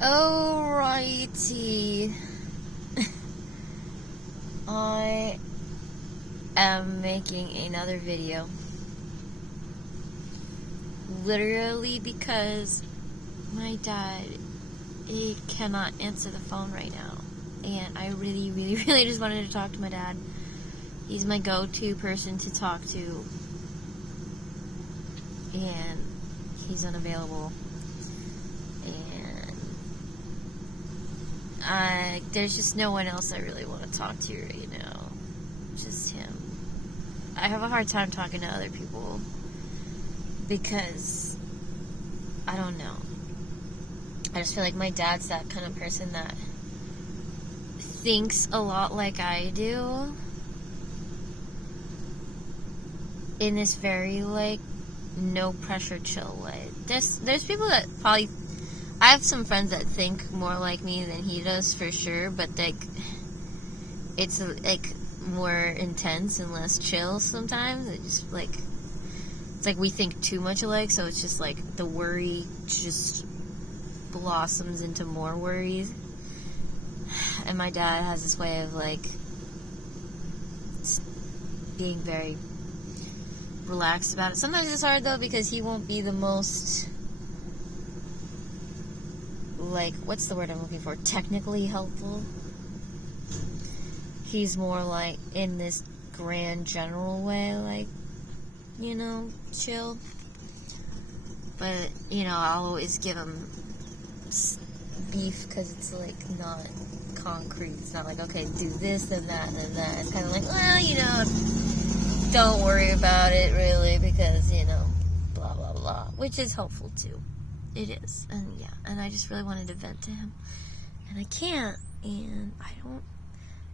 Alrighty. I am making another video. Literally because my dad, he cannot answer the phone right now. And I really, really, really just wanted to talk to my dad. He's my go-to person to talk to. And he's unavailable. And there's just no one else I really want to talk to right now. Just him. I have a hard time talking to other people because I don't know. I just feel like my dad's that kind of person that thinks a lot like I do in this very like no pressure chill way. There's people that probably, I have some friends that think more like me than he does for sure, but like it's like more intense and less chill sometimes. It just like, it's like we think too much alike, so it's just like the worry just blossoms into more worries. And my dad has this way of like being very relaxed about it. Sometimes it's hard though because he won't be the most, like, what's the word I'm looking for? Technically helpful. He's more like in this grand general way, like, you know, chill. But, you know, I'll always give him beef because it's like not concrete. It's not like, okay, do this and that and that. It's kind of like, well, you know, don't worry about it really because, you know, blah, blah, blah. Which is helpful too. It is. And yeah, and I just really wanted to vent to him. And I can't. And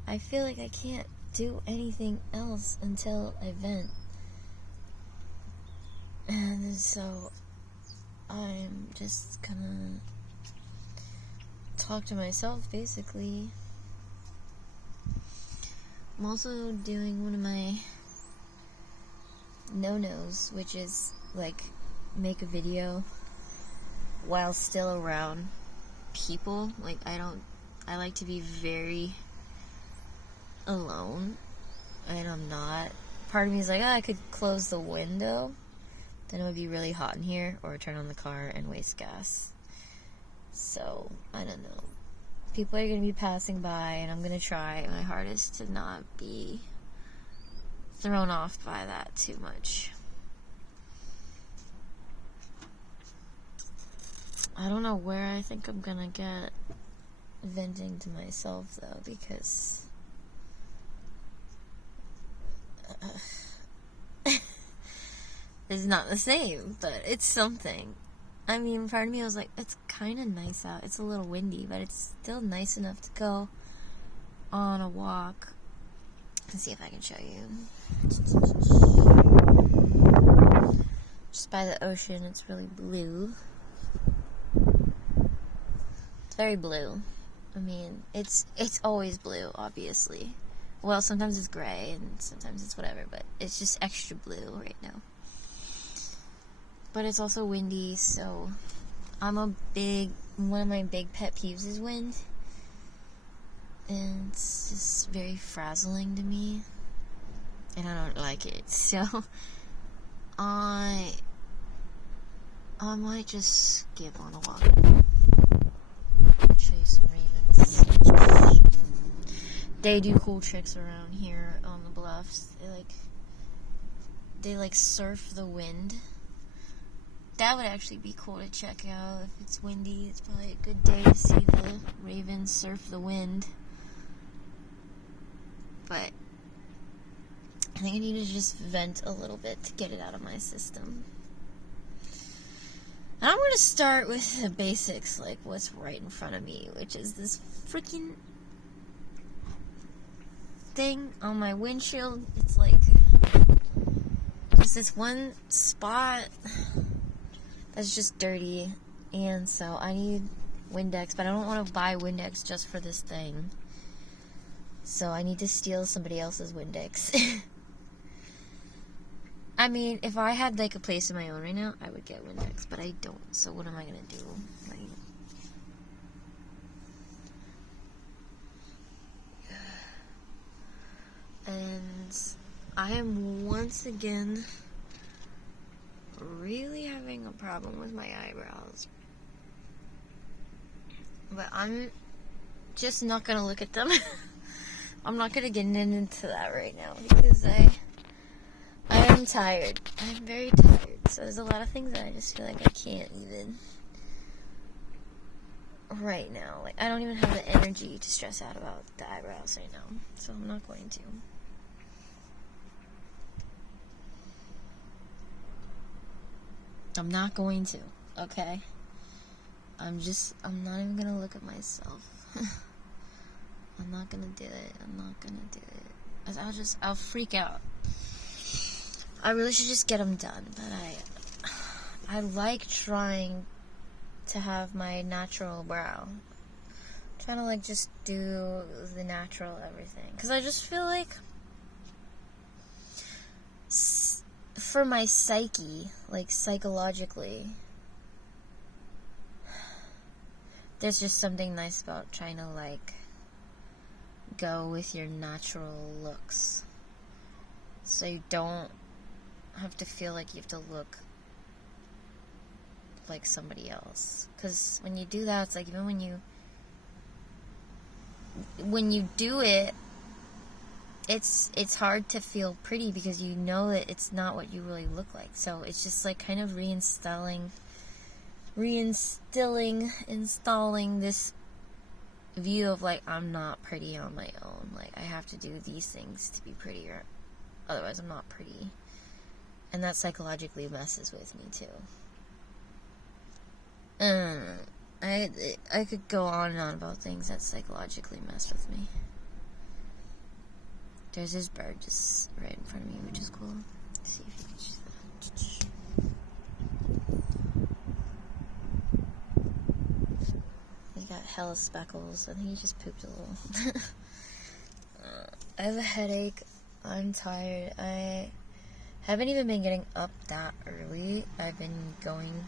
I feel like I can't do anything else until I vent. And so I'm just gonna talk to myself basically. I'm also doing one of my no-nos, which is like make a video while still around people. Like I like to be very alone, and I'm not. Part of me is like, I could close the window, then it would be really hot in here, or turn on the car and waste gas. So, I don't know. People are going to be passing by, and I'm going to try my hardest to not be thrown off by that too much. I don't know where I think I'm gonna get venting to myself though, because it's not the same, but it's something. I mean, part of me was like, it's kind of nice out. It's a little windy, but it's still nice enough to go on a walk. Let's see if I can show you. Just by the ocean, it's really blue. It's very blue. I mean, it's always blue, obviously. Well, sometimes it's gray and sometimes it's whatever, but it's just extra blue right now. But it's also windy, so one of my big pet peeves is wind. And it's just very frazzling to me. And I don't like it. So I might just skip on a walk. Show you some ravens. They do cool tricks around here on the bluffs. They surf the wind. That would actually be cool to check out. If it's windy, it's probably a good day to see the ravens surf the wind. But I think I need to just vent a little bit to get it out of my system. And I'm going to start with the basics, like what's right in front of me, which is this freaking thing on my windshield. It's like just this one spot that's just dirty, and so I need Windex, but I don't want to buy Windex just for this thing. So I need to steal somebody else's Windex. I mean, if I had like a place of my own right now, I would get Windex, but I don't. So what am I gonna do? Right? I am once again really having a problem with my eyebrows. But I'm just not gonna look at them. I'm not gonna get into that right now because I am tired. I'm very tired. So there's a lot of things that I just feel like I can't even right now. Like, I don't even have the energy to stress out about the eyebrows right now. So I'm not going to. I'm not going to, okay? I'm not even gonna look at myself. I'm not gonna do it. I'll freak out. I really should just get them done, but I like trying to have my natural brow. I'm trying to, like, just do the natural everything. Because I just feel like, for my psyche, like, psychologically, there's just something nice about trying to, like, go with your natural looks. So you don't have to feel like you have to look like somebody else. Because when you do that, it's like, even when you do it, it's hard to feel pretty because you know that it's not what you really look like. So it's just like kind of installing this view of, like, I'm not pretty on my own. Like, I have to do these things to be prettier, otherwise I'm not pretty. And that psychologically messes with me too. I could go on and on about things that psychologically mess with me. There's this bird just right in front of me, which is cool. Let's see if you can see that. He got hella speckles. I think he just pooped a little. I have a headache. I'm tired. I haven't even been getting up that early. I've been going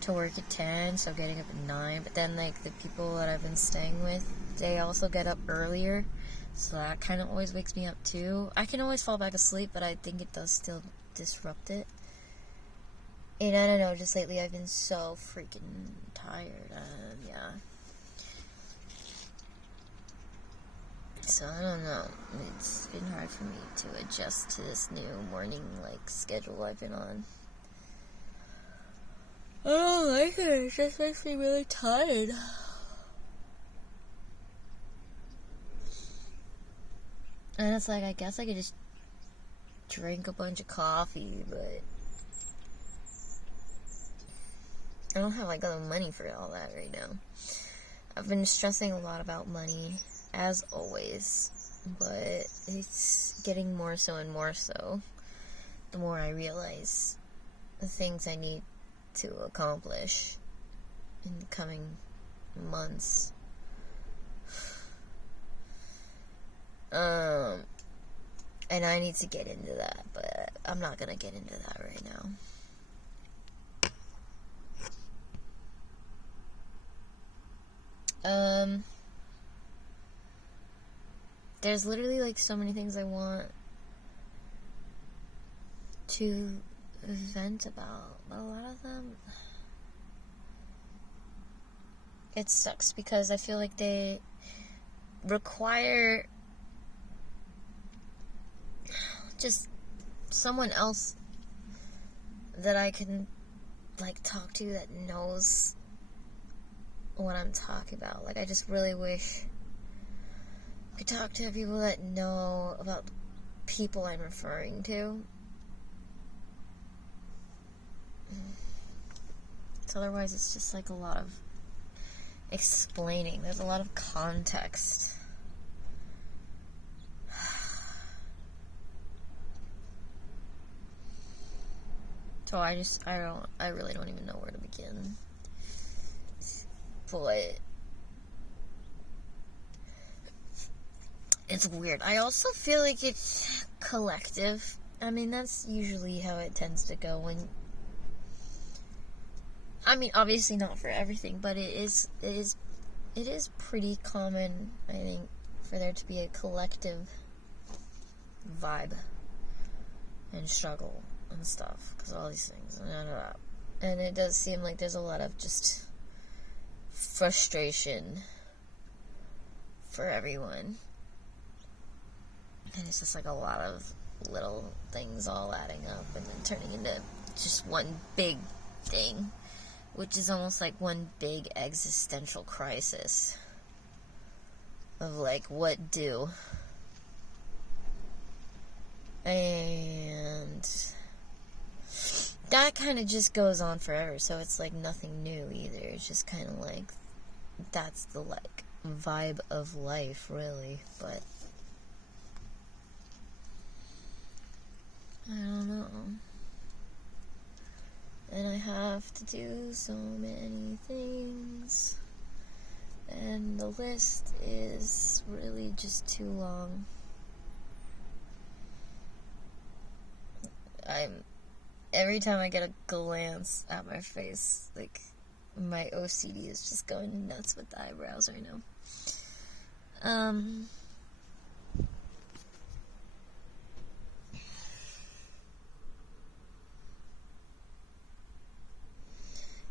to work at 10, so getting up at 9. But then, like, the people that I've been staying with, they also get up earlier. So that kind of always wakes me up too. I can always fall back asleep, but I think it does still disrupt it. And I don't know, just lately I've been so freaking tired. Yeah. So I don't know. It's been hard for me to adjust to this new morning, like, schedule I've been on. I don't like it. It just makes me really tired. And it's like, I guess I could just drink a bunch of coffee, but I don't have, like, the money for all that right now. I've been stressing a lot about money, as always, but it's getting more so and more so the more I realize the things I need to accomplish in the coming months. And I need to get into that, but I'm not gonna get into that right now. There's literally, like, so many things I want to vent about, but a lot of them, it sucks because I feel like they require just someone else that I can, like, talk to that knows what I'm talking about. Like, I just really wish I could talk to people that know about people I'm referring to. So otherwise it's just, like, a lot of explaining. There's a lot of context. So I really don't even know where to begin. But it's weird. I also feel like it's collective. I mean, that's usually how it tends to go when, I mean, obviously not for everything, but it is pretty common, I think, for there to be a collective vibe and struggle and stuff because of all these things and it does seem like there's a lot of just frustration for everyone, and it's just like a lot of little things all adding up and then turning into just one big thing, which is almost like one big existential crisis of like what do. And that kind of just goes on forever, so it's like nothing new either. It's just kind of like that's the like vibe of life, really. But I don't know. And I have to do so many things, and the list is really just too long. Every time I get a glance at my face, like, my OCD is just going nuts with the eyebrows right now.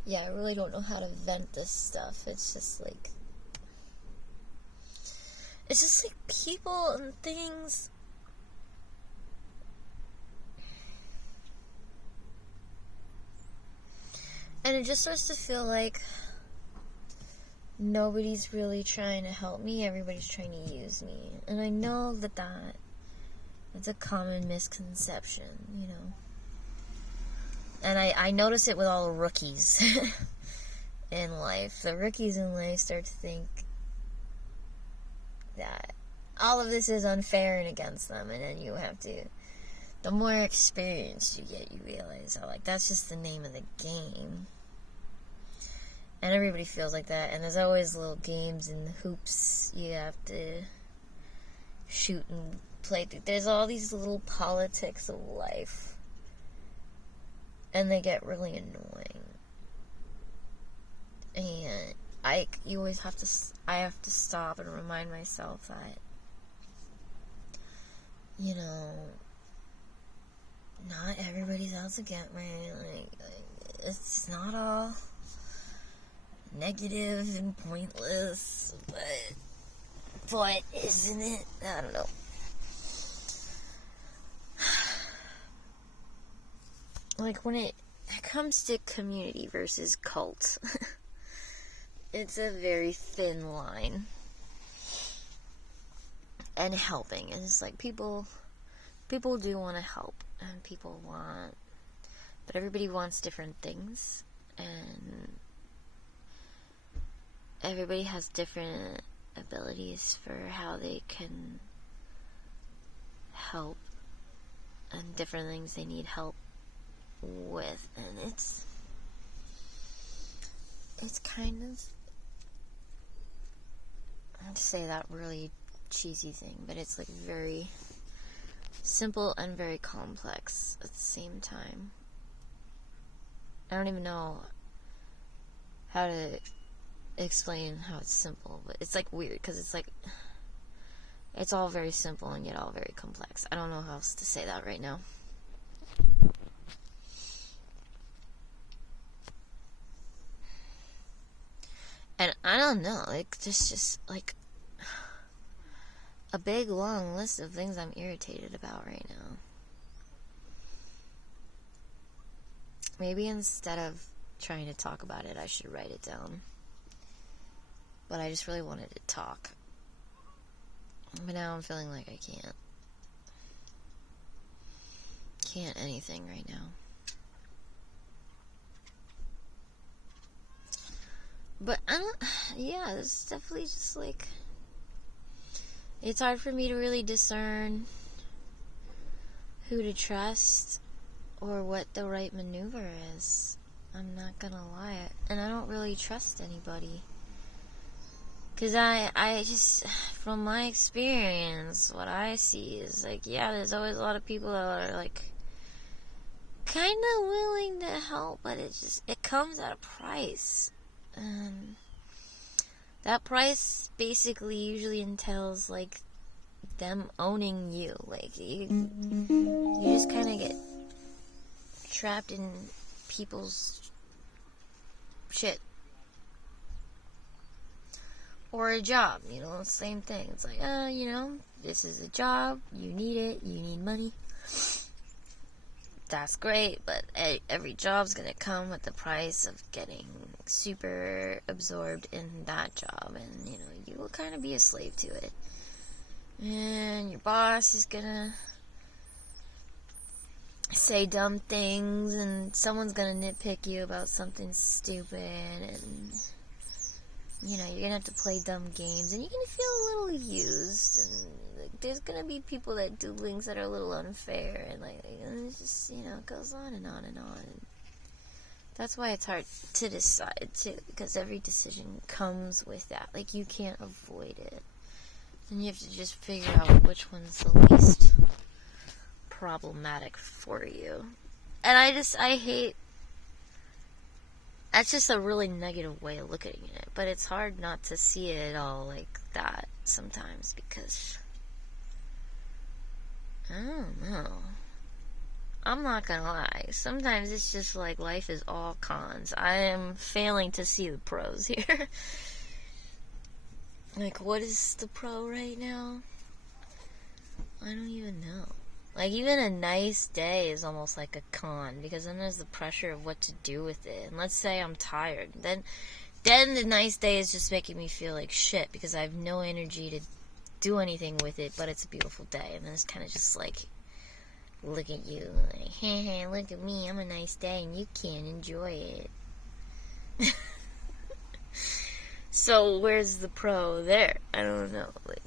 Yeah, I really don't know how to vent this stuff. It's just like people and things. And it just starts to feel like nobody's really trying to help me. Everybody's trying to use me. And I know that's a common misconception, you know. And I notice it with all the rookies in life. The rookies in life start to think that all of this is unfair and against them. And then you have to, the more experience you get, you realize how, like, that's just the name of the game. And everybody feels like that. And there's always little games and hoops you have to shoot and play through. There's all these little politics of life. And they get really annoying. And I have to stop and remind myself that, you know, not everybody's out to get me. Like, it's not all negative and pointless, but isn't it? I don't know. Like, when it comes to community versus cult, it's a very thin line. And helping, and it's like people do want to help, and but everybody wants different things, and everybody has different abilities for how they can help, and different things they need help with, and it's kind of, I have to say that really cheesy thing, but it's like very simple and very complex at the same time. I don't even know how to explain how it's simple, but it's like weird because it's like it's all very simple and yet all very complex. I don't know how else to say that right now. And I don't know, like, there's just like a big long list of things I'm irritated about right now. Maybe instead of trying to talk about it, I should write it down. But I just really wanted to talk. But now I'm feeling like I can't anything right now. But it's definitely just like, it's hard for me to really discern who to trust or what the right maneuver is. I'm not gonna lie. And I don't really trust anybody. Because I just, from my experience, what I see is like, yeah, there's always a lot of people that are like kind of willing to help, but it comes at a price. That price basically usually entails like them owning you. Like, you just kind of get trapped in people's shit. Or a job, same thing. It's like, this is a job, you need it, you need money. That's great, but every job's gonna come with the price of getting super absorbed in that job, and, you will kind of be a slave to it. And your boss is gonna say dumb things, and someone's gonna nitpick you about something stupid, and you're gonna have to play dumb games, and you're gonna feel a little used, and there's gonna be people that do things that are a little unfair, and it's just, it goes on and on and on. And that's why it's hard to decide too, because every decision comes with that. Like, you can't avoid it, and you have to just figure out which one's the least problematic for you. And I hate. That's just a really negative way of looking at it, but it's hard not to see it all like that sometimes, because I don't know. I'm not gonna lie. Sometimes it's just like life is all cons. I am failing to see the pros here. Like, what is the pro right now? I don't even know. Like, even a nice day is almost like a con, because then there's the pressure of what to do with it. And let's say I'm tired. Then the nice day is just making me feel like shit, because I have no energy to do anything with it, but it's a beautiful day. And then it's kind of just like, look at you, like, hey, look at me, I'm a nice day, and you can't enjoy it. So, where's the pro there? I don't know, like,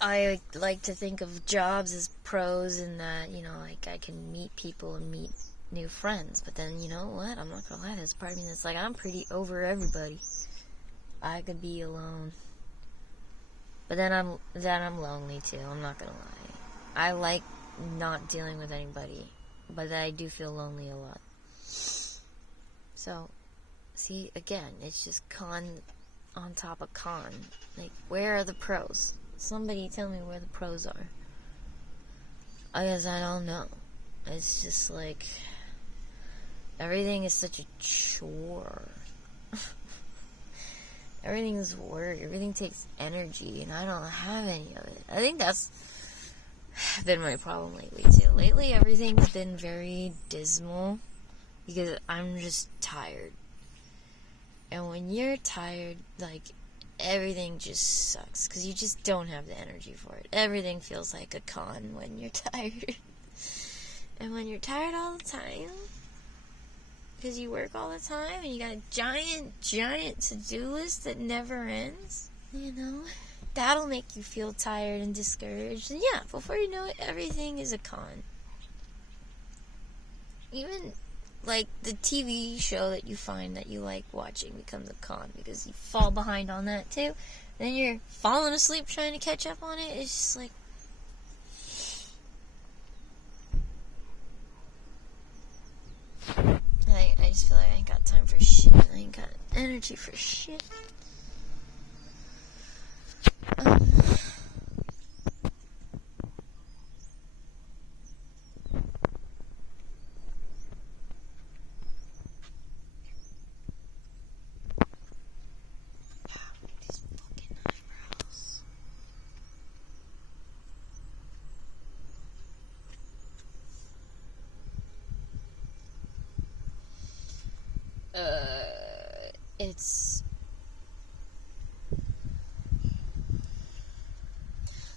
I like to think of jobs as pros in that, like, I can meet people and meet new friends, but then, you know what, I'm not gonna lie, there's a part of me that's like, I'm pretty over everybody. I could be alone. But then I'm lonely too, I'm not gonna lie. I like not dealing with anybody, but I do feel lonely a lot. So, see, again, it's just con on top of con. Like, where are the pros? Somebody tell me where the pros are. I guess I don't know. It's just like, everything is such a chore. Everything is work. Everything takes energy, and I don't have any of it. I think that's been my problem lately, too. Lately, everything's been very dismal, because I'm just tired. And when you're tired, like, everything just sucks, because you just don't have the energy for it. Everything feels like a con when you're tired. And when you're tired all the time, because you work all the time, and you got a giant to-do list that never ends, that'll make you feel tired and discouraged. And yeah, before you know it, everything is a con. Even, like, the TV show that you find that you like watching becomes a con, because you fall behind on that too. Then you're falling asleep trying to catch up on it. It's just like, I just feel like I ain't got time for shit. I ain't got energy for shit. These fucking eyebrows. It's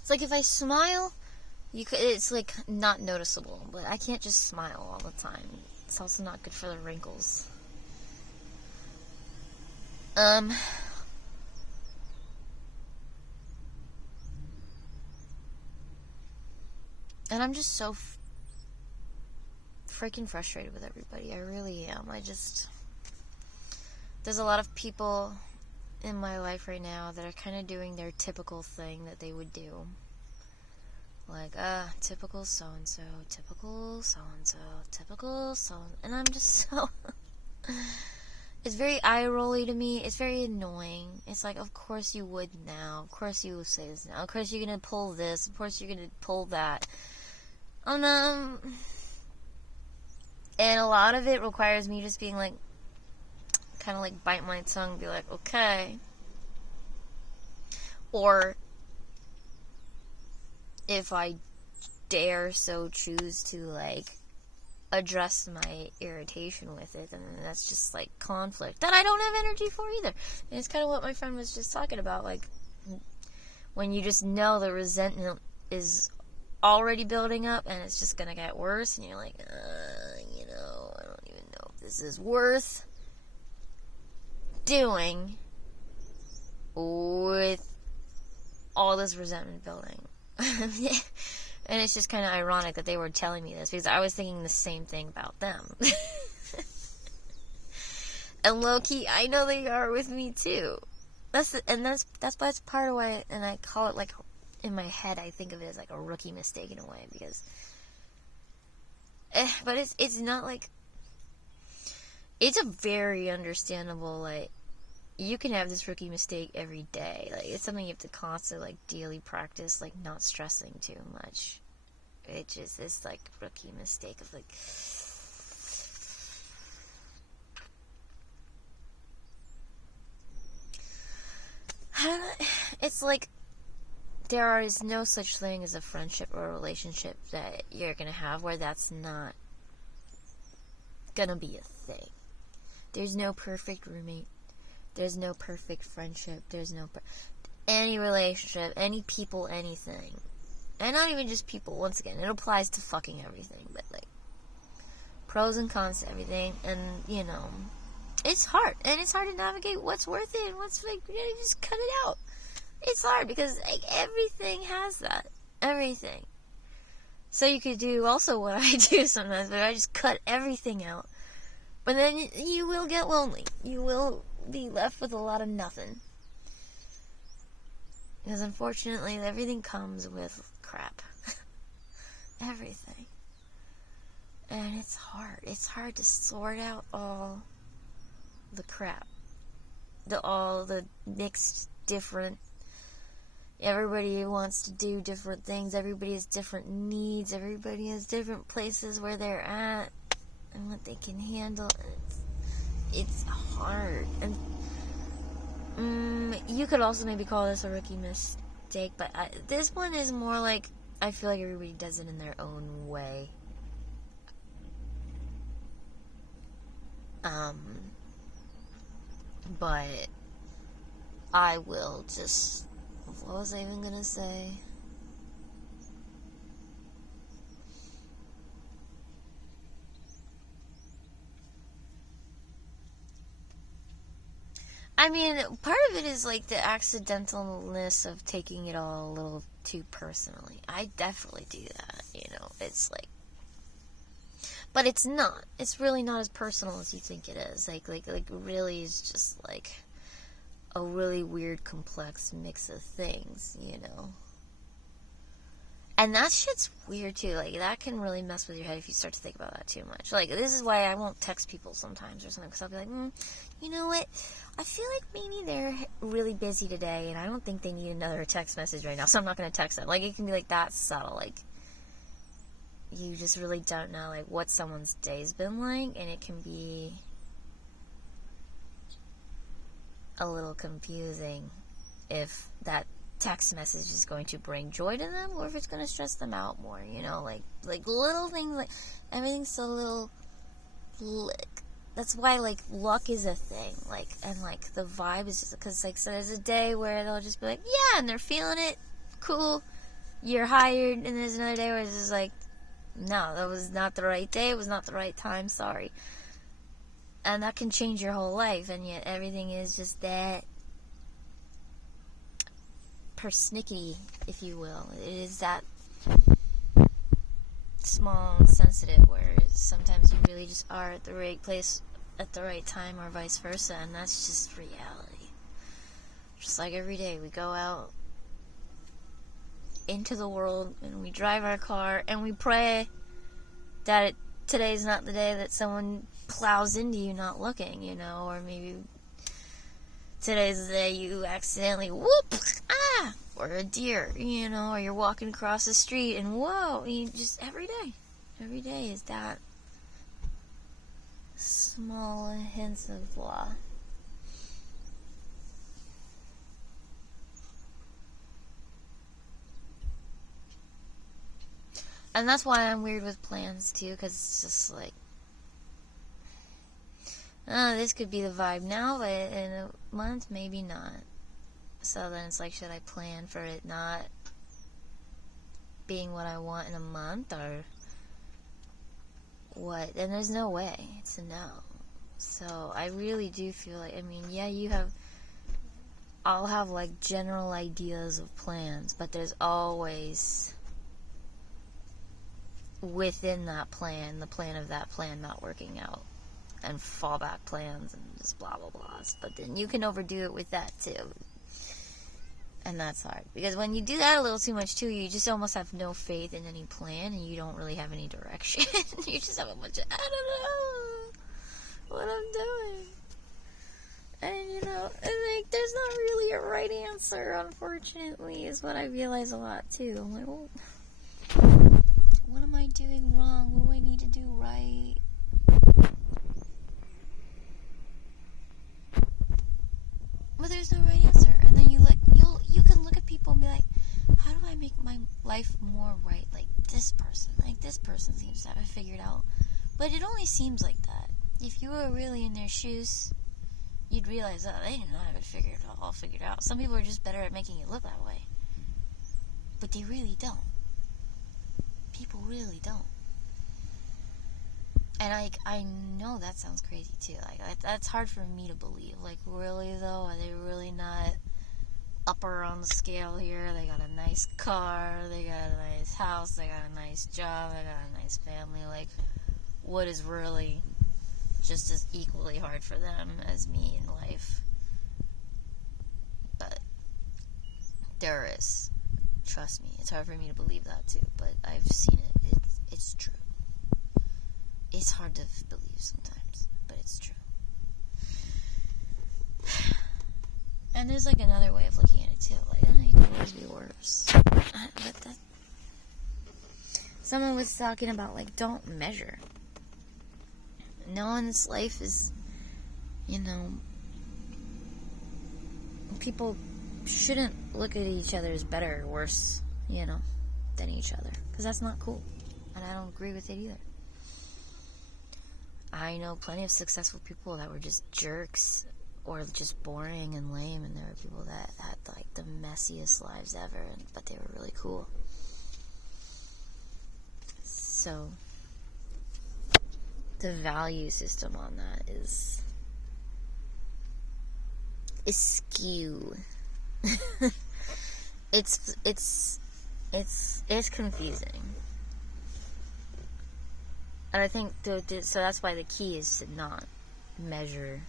like if I smile, it's like not noticeable, but I can't just smile all the time. It's also not good for the wrinkles. And I'm just so freaking frustrated with everybody. I really am. There's a lot of people in my life right now that are kind of doing their typical thing that they would do. Like, typical so-and-so, typical so-and-so, typical so-and-so. And I'm just so... It's very eye-rolly to me. It's very annoying. It's like, of course you would now. Of course you will say this now. Of course you're gonna pull this. Of course you're gonna pull that. And a lot of it requires me just being like, kind of like bite my tongue and be like, okay. Or, if I dare so choose to, like, address my irritation with it, and that's just, like, conflict that I don't have energy for either. And it's kind of what my friend was just talking about, like, when you just know the resentment is already building up and it's just gonna get worse, and you're like, I don't even know if this is worth doing with all this resentment building. And it's just kind of ironic that they wwere telling me this, because I was thinking the same thing about them. And low-key, I know they are with me too. That's part of why, and I call it, like, in my head, I think of it as like a rookie mistake in a way, because but it's not like, it's a very understandable, like, you can have this rookie mistake every day. Like, it's something you have to constantly, like, daily practice, like, not stressing too much. It just is, like, rookie mistake of, like, it's like, there is no such thing as a friendship or a relationship that you're gonna have where that's not gonna be a thing. There's no perfect roommate. There's no perfect friendship. There's no any relationship, any people, anything. And not even just people. Once again, it applies to fucking everything. But, like, pros and cons to everything. And, it's hard. And it's hard to navigate what's worth it and what's, like, just cut it out. It's hard because, like, everything has that. Everything. So you could do also what I do sometimes, but I just cut everything out. But then you will get lonely. You will be left with a lot of nothing. Because unfortunately, everything comes with crap. Everything. And it's hard. It's hard to sort out all the crap. All the mixed, different. Everybody wants to do different things. Everybody has different needs. Everybody has different places where they're at and what they can handle. It's hard. And you could also maybe call this a rookie mistake, but this one is more like, I feel like everybody does it in their own way. But I will just, what was I even gonna say? I mean, part of it is, like, the accidentalness of taking it all a little too personally. I definitely do that, it's like, but it's not. It's really not as personal as you think it is. Like really is just, like, a really weird, complex mix of things, And that shit's weird, too. Like, that can really mess with your head if you start to think about that too much. Like, this is why I won't text people sometimes or something, because I'll be like, you know what? I feel like maybe they're really busy today, and I don't think they need another text message right now, so I'm not going to text them. Like, it can be, like, that subtle. Like, you just really don't know, like, what someone's day's been like, and it can be a little confusing if that text message is going to bring joy to them, or if it's going to stress them out more, like little things, like, everything's so little, that's why, like, luck is a thing, like, and, like, the vibe is just, because, like, so there's a day where they'll just be like, yeah, and they're feeling it, cool, you're hired, and there's another day where it's just like, no, that was not the right day, it was not the right time, sorry, and that can change your whole life, and yet everything is just that persnickety, if you will. It is that small and sensitive where sometimes you really just are at the right place at the right time, or vice versa, and that's just reality. Just like every day we go out into the world and we drive our car and we pray that today's not the day that someone plows into you not looking, you know, or maybe today's the day you accidentally whoop, or a deer, you know, or you're walking across the street and whoa, you just every day is that small hints of law. And that's why I'm weird with plans too, because it's just like, this could be the vibe now, but in a month, maybe not. So then it's like, should I plan for it not being what I want in a month, or what? And there's no way. It's a no. So I really do feel like, I mean, yeah, I'll have like general ideas of plans, but there's always within that plan, the plan of that plan not working out, and fallback plans and just blah blah blahs. But then you can overdo it with that too, and that's hard, because when you do that a little too much too, you just almost have no faith in any plan, and you don't really have any direction. You just have a bunch of, I don't know what I'm doing, and you know, and like there's not really a right answer, unfortunately, is what I realize a lot too. I'm like, well, what am I doing wrong? What do I need to do right? But there's no right answer. And then you can look at people and be like, how do I make my life more right? Like this person seems to have it figured out. But it only seems like that. If you were really in their shoes, you'd realize that they did not have it all figured out. Some people are just better at making it look that way. But they really don't. People really don't. And I know that sounds crazy too. Like that's hard for me to believe. Like, really though, are they really not upper on the scale here? They got a nice car, they got a nice house, they got a nice job, they got a nice family. Like, what is really just as equally hard for them as me in life? But there is. Trust me, it's hard for me to believe that too, but I've seen it. It's true. It's hard to believe sometimes, but it's true. And there's like another way of looking at it too. Like, it can always be worse. But that, someone was talking about like, don't measure. No one's life is, you know, people shouldn't look at each other as better or worse, you know, than each other, because that's not cool, and I don't agree with it either. I know plenty of successful people that were just jerks or just boring and lame, and there were people that had like the messiest lives ever, but they were really cool. So the value system on that is skew. It's confusing, and I think so that's why the key is to not measure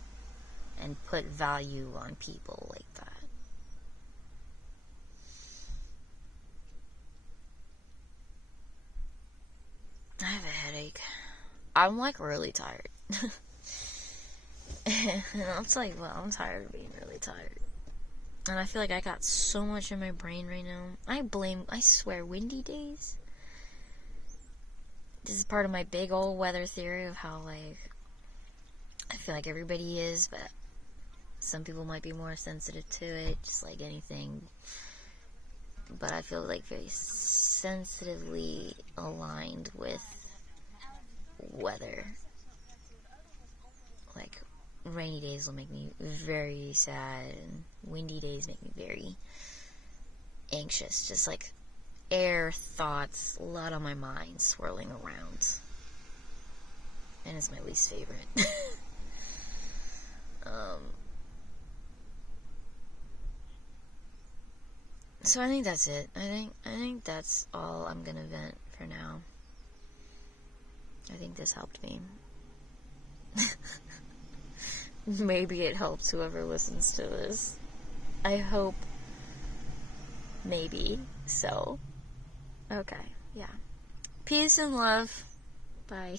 and put value on people like that. I have a headache. I'm like really tired. And I'll tell you what, I'm tired of being really tired. And I feel like I got so much in my brain right now. I swear, windy days. This is part of my big old weather theory of how, like, I feel like everybody is, but some people might be more sensitive to it, just like anything. But I feel like very sensitively aligned with weather. Like, rainy days will make me very sad, and windy days make me very anxious. Just like air thoughts, a lot on my mind swirling around. And it's my least favorite. So I think that's it. I think that's all I'm gonna vent for now. I think this helped me. Maybe it helps whoever listens to this. I hope. Maybe. So. Okay. Yeah. Peace and love. Bye.